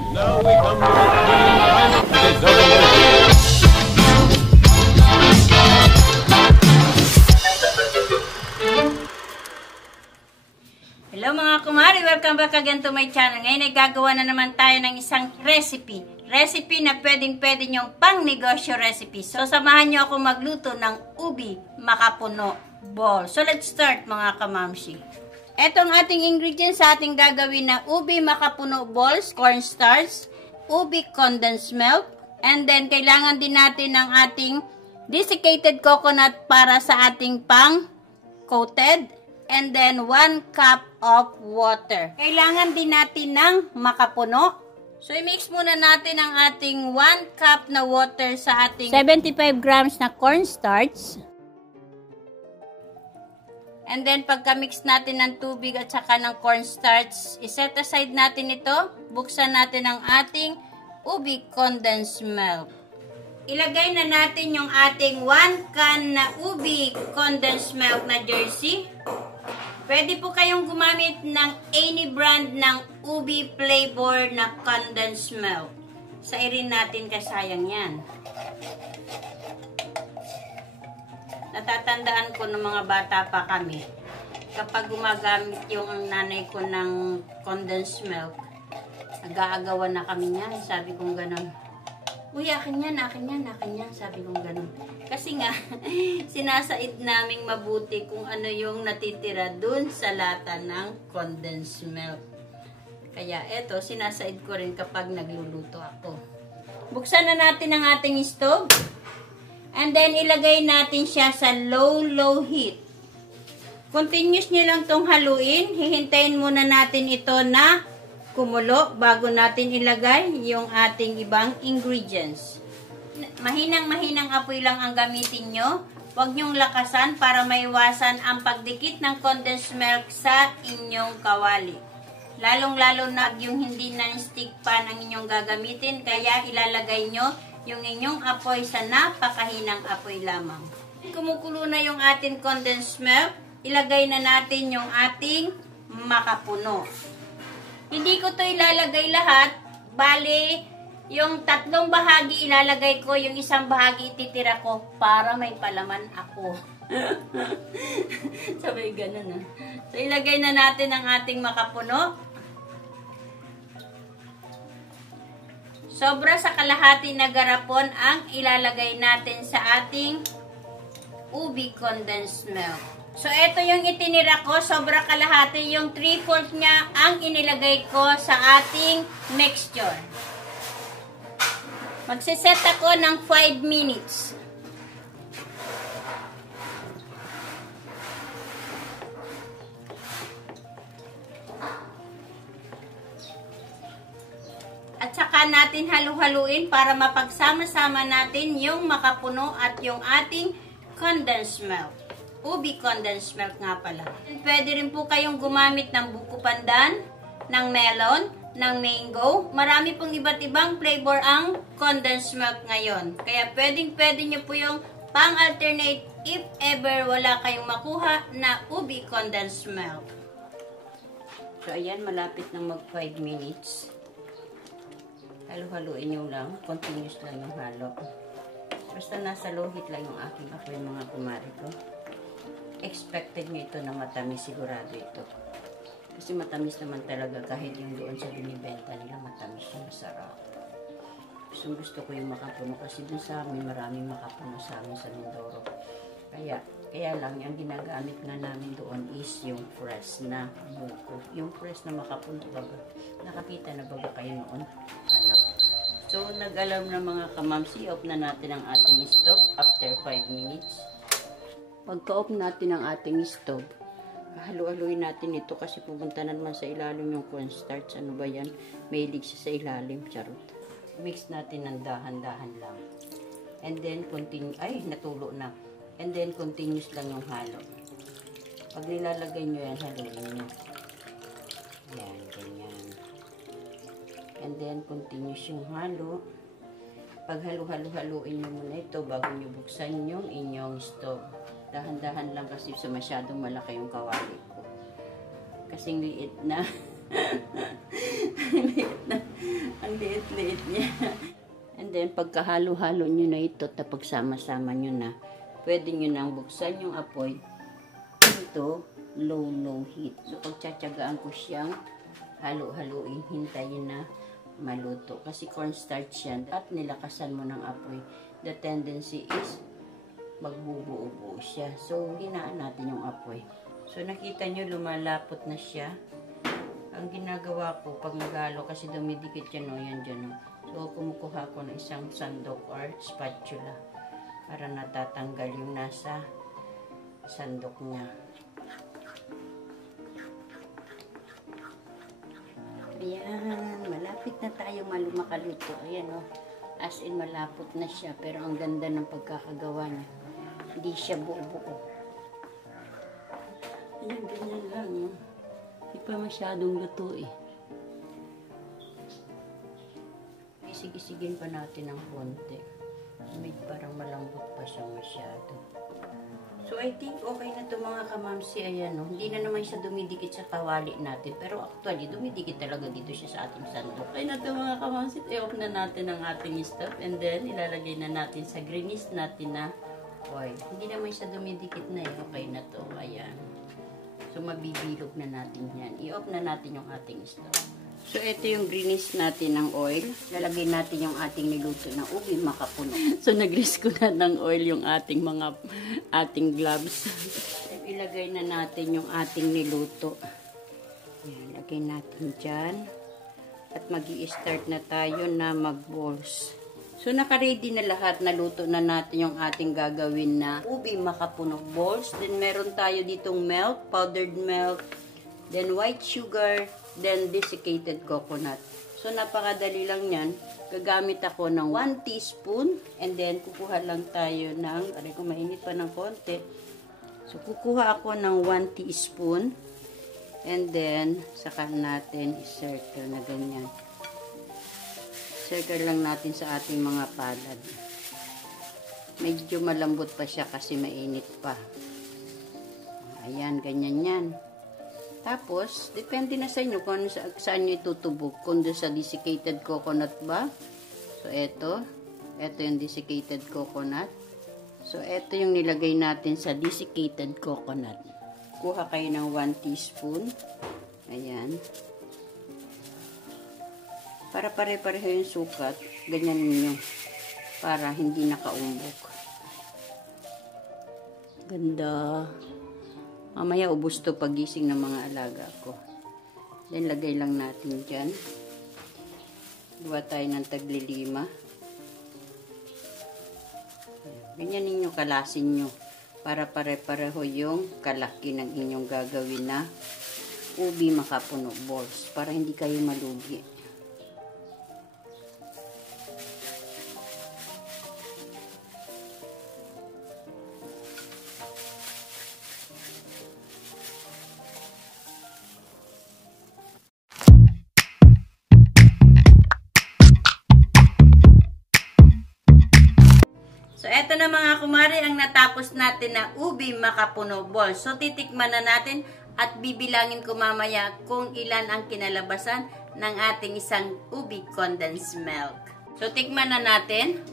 Now we come to the thrilling time of the double dip. Hello mga kumari, welcome back again to my channel. Ngayon ay gagawa na naman tayo ng isang recipe. Recipe na pwedeng-pwede nyong pang-negosyo recipe. So samahan nyo ako magluto ng ubi makapuno ball. So let's start mga kamamsi. Etong ating ingredients sa ating gagawin na ubi makapuno balls, cornstarch, ubi condensed milk, and then kailangan din natin ng ating desiccated coconut para sa ating pang-coated. And then, 1 cup of water. Kailangan din natin ng makapuno. So, i-mix muna natin ang ating 1 cup na water sa ating 75 grams na cornstarch. And then, pagka-mix natin ng tubig at saka ng cornstarch, iset aside natin ito. Buksan natin ang ating ubi condensed milk. Ilagay na natin yung ating 1 can na ubi condensed milk na jersey. Pwede po kayong gumamit ng any brand ng ubi flavor na condensed milk. Sairin natin kasayang yan. Natatandaan ko ng mga bata pa kami. Kapag gumagamit yung nanay ko ng condensed milk, nag-aagawan na kami niyan. Sabi kong gano'n. Uy, akin yan, akin yan, akin yan. Sabi kong gano'n. Kasi nga, sinasaid naming mabuti kung ano yung natitira dun sa lata ng condensed milk. Kaya eto, sinasaid ko rin kapag nagluluto ako. Buksan na natin ang ating stove. And then, ilagay natin siya sa low heat. Continuous nyo lang tong haluin. Hihintayin muna natin ito na kumulo bago natin ilagay yung ating ibang ingredients. Mahinang apoy lang ang gamitin nyo. Huwag nyong lakasan para maiwasan ang pagdikit ng condensed milk sa inyong kawali. Lalong-lalo na yung hindi non-stick pan ang inyong gagamitin, kaya ilalagay nyo yung inyong apoy sa napakahinang apoy lamang. Kumukulo na yung ating condensed milk, ilagay na natin yung ating makapuno. Hindi ko to ilalagay lahat, bali, yung 3 bahagi ilalagay ko, yung 1 bahagi ititira ko para may palaman ako. Sabay ganun ah. So, ilagay na natin ang ating makapuno. Sobra sa kalahati na garapon ang ilalagay natin sa ating ubi condensed milk. So, ito yung itinira ko. Sobra kalahati. Yung 3/4 niya ang inilagay ko sa ating mixture. Magsiset ako ng 5 minutes. At saka natin halu-haluin para mapagsama-sama natin yung makapuno at yung ating condensed milk. Ubi condensed milk nga pala. Pwede rin po kayong gumamit ng buko pandan, ng melon, ng mango. Marami pong iba't ibang flavor ang condensed milk ngayon. Kaya pwedeng-pwede nyo po yung pang-alternate if ever wala kayong makuha na ubi condensed milk. So, ayan, malapit na mag 5 minutes. Halo-haluin nyo lang. Continuous lang yung halo. Basta nasa low heat lang yung aking apoy mga kumari ko. Expected nyo ito na matamis, sigurado ito. Kasi matamis naman talaga kahit yung doon sa binibenta nila, matamis yung masarap. Gusto ko yung makapuno kasi dun sa amin, maraming makapuno sa amin sa Mindoro. Kaya lang, yung ginagamit nga namin doon is yung fresh na buko. Yung fresh na makapuno baga. Nakakita na baga kayo noon? Ano? So, nag-alarm na mga kamamsi, off na natin ang ating stove after 5 minutes. Pagka-off natin ang ating stove, halu-haluin natin ito kasi pupunta na naman sa ilalim yung cornstarch. Ano ba yan? May ilig siya sa ilalim. Charot. Mix natin ng dahan-dahan lang. And then, continue. Ay, natulo na. And then, continuous lang yung halo. Pag nilalagay nyo yan, haluin nyo. Yan, ganyan. And then, continuous yung halo. Pag halu-haluin nyo muna ito bago nyo buksan yung inyong stove. Dahan-dahan lang kasi sa masyadong malaki yung kawali ko. Kasing liit na. Liit na. Ang Liit niya. And then, pagkahalo-halo nyo na ito, tapos pagsama-sama nyo na, pwede nyo nang buksan yung apoy. Ito, low heat. So, pagtsatsagaan ko siyang halo-haluin, hintayin na maluto. Kasi cornstarch yan. At nilakasan mo ng apoy, the tendency is magbubuo-buo siya. So, hinaan natin yung apoy. So, nakita nyo, lumalapot na siya. Ang ginagawa ko, pag naghalo, kasi dumidikit yan, yan dyan. So, kumukuha ko ng isang sandok or spatula para natatanggal yung nasa sandok niya. Ayan, malapit na tayo makaluto. Ayan, oh. As in, malapot na siya. Pero ang ganda ng pagkakagawa niya. Hindi siya buo-buo. Ayan, ganyan lang, oh. Hindi pa masyadong luto, eh. Isig-isigin pa natin ng konti. Parang malambot pa siya masyado. So, I think okay na ito mga kamamsi. Ayan, no? Hindi na naman siya dumidikit sa kawali natin. Pero actually, dumidikit talaga dito siya sa ating sandok. Okay na ito mga kamamsi. I-off na natin ang ating stuff. And then, ilalagay na natin sa greenish natin na oil. Hindi naman siya dumidikit na eh. Okay na ito. Ayan. So, mabibilog na natin yan. I-off na natin yung ating stuff. So, ito yung greenish natin ng oil. Lalagay natin yung ating niluto na ubi makapuno. So, nag-grease ko na ng oil yung ating gloves. Ilagay na natin yung ating niluto. Yan, lagay natin dyan. At mag-i-start na tayo na mag-balls. So, naka-ready na lahat. Naluto na natin yung ating gagawin na ubi makapuno balls. Then, meron tayo ditong milk, powdered milk. Then, white sugar. Then, desiccated coconut. So, napakadali lang yan. Gagamit ako ng 1 teaspoon. And then, kukuha lang tayo ng, aray ko, mainit pa ng konti. So, kukuha ako ng 1 teaspoon. And then, saka natin i-circle na ganyan. Circle lang natin sa ating mga palad. Medyo malambot pa siya kasi mainit pa. Ayan, ganyan yan. Tapos, depende na sa inyo kung ano saan nyo itutubog. Kung doon sa desiccated coconut ba. So, ito yung desiccated coconut. So, ito yung nilagay natin sa desiccated coconut. Kuha kayo ng 1 teaspoon. Ayan. Para pare-pareho yung sukat, ganyan ninyo. Para hindi nakaumbok. Ganda. Mamaya ubos to pagising ng mga alaga ko. Then, lagay lang natin dyan. Gawa tayo ng tagli-5. Ganyan ninyo kalasin nyo. Para pare-pareho yung kalaki ng inyong gagawin na ubi makapuno balls. Para hindi kayo malugi. So, eto na mga kumari ang natapos natin na ubi makapuno balls. So, titikman na natin at bibilangin ko mamaya kung ilan ang kinalabasan ng ating isang ubi condensed milk. So, tikman na natin.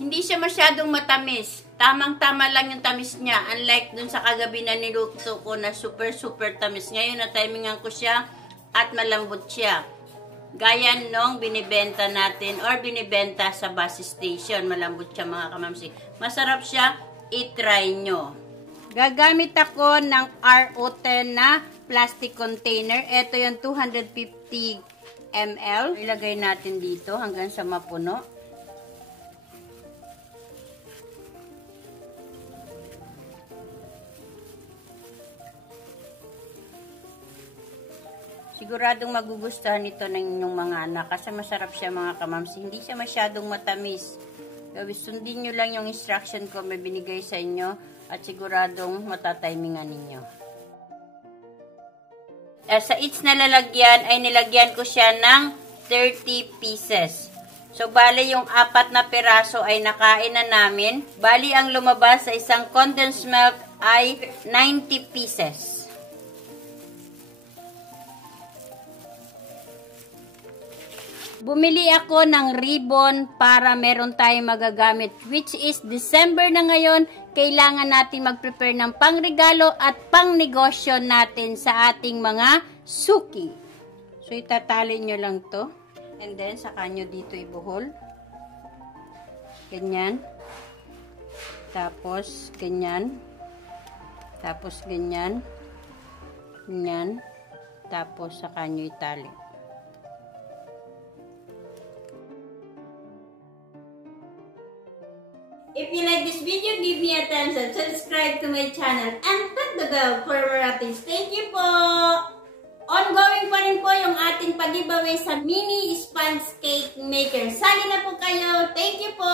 Hindi siya masyadong matamis. Tamang-tama lang yung tamis niya. Unlike dun sa kagabi na niluto ko na super tamis. Ngayon na timingan ko siya at malambot siya. Gaya nung binibenta natin or binibenta sa bus station. Malambot siya mga kamamsi. Masarap siya. I-try nyo. Gagamit ako ng RO10 na plastic container. Ito yung 250 ml. Ilagay natin dito hanggang sa mapuno. Siguradong magugustuhan ito ng inyong mga anak kasi masarap siya mga kamamsi. Hindi siya masyadong matamis. Sundin nyo lang yung instruction ko may binigay sa inyo at siguradong matatimingan ninyo. Sa each na lalagyan ay nilagyan ko siya ng 30 pieces. So, bali yung 4 na piraso ay nakain na namin. Bali ang lumabas sa isang condensed milk ay 90 pieces. Bumili ako ng ribbon para meron tayong magagamit, which is December na ngayon. Kailangan natin mag-prepare ng pangregalo at pangnegosyo natin sa ating mga suki. So, itatali nyo lang to. And then, saka nyo dito ibuhol. Ganyan. Tapos, ganyan. Tapos, ganyan. Ganyan. Tapos, saka nyo itali. If you like this video, give me a thumbs up, subscribe to my channel, and click the bell for more updates. Thank you po! Ongoing pa rin po yung ating pag-giveaway sa mini sponge cake maker. Sali na po kayo. Thank you po!